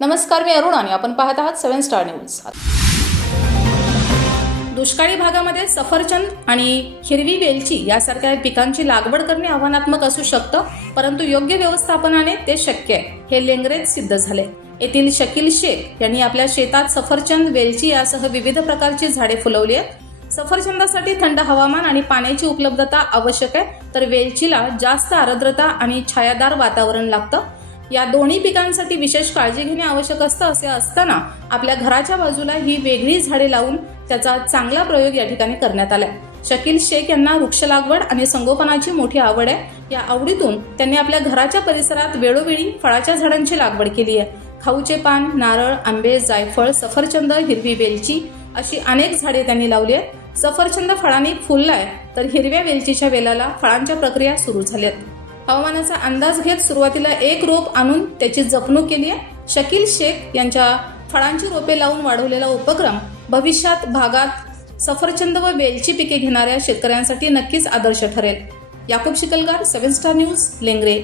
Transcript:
नमस्कार मी अरुण आणि आपण पाहत आहात सेव्हन स्टार न्यूज दुष्काळी भागामध्ये सफरचंद आणि हिरवी वेलची यासारख्या पिकांची लागवड करणे आव्हानात्मक असू शकतं परंतु योग्य व्यवस्थापनाने ते शक्य आहे हे लेंगरेज सिद्ध झाले. येथील शकील शेख यांनी आपल्या शेतात सफरचंद वेलची यासह विविध प्रकारची झाडे फुलवली आहेत. सफरचंदासाठी थंड हवामान आणि पाण्याची उपलब्धता आवश्यक आहे तर वेलचीला जास्त आर्द्रता आणि छायादार वातावरण लागतं. या दोन्ही पिकांसाठी विशेष काळजी घेणे आवश्यक असतं असे असताना आपल्या घराच्या बाजूला ही वेगळी झाडे लावून त्याचा चांगला प्रयोग या ठिकाणी करण्यात आलाय. शकील शेख यांना वृक्ष लागवड आणि संगोपनाची मोठी आवड आहे. या आवडीतून त्यांनी आपल्या घराच्या परिसरात वेळोवेळी फळाच्या झाडांची लागवड केली आहे. खाऊचे पान नारळ आंबे जायफळ सफरचंद हिरवी वेलची अशी अनेक झाडे त्यांनी लावली आहेत. सफरचंद फळांनी फुललाय तर हिरव्या वेलचीच्या वेलाला फळांच्या प्रक्रिया सुरू झाल्यात. हवामानाचा अंदाज घेत सुरुवातीला एक रोप आणून त्याची जपणूक केली आहे. शकील शेख यांच्या फळांची रोपे लावून वाढवलेला उपक्रम भविष्यात भागात सफरचंद व वेलची पिके घेणाऱ्या शेतकऱ्यांसाठी नक्कीच आदर्श ठरेल. Yakub Shikalgar seven star news Lengre.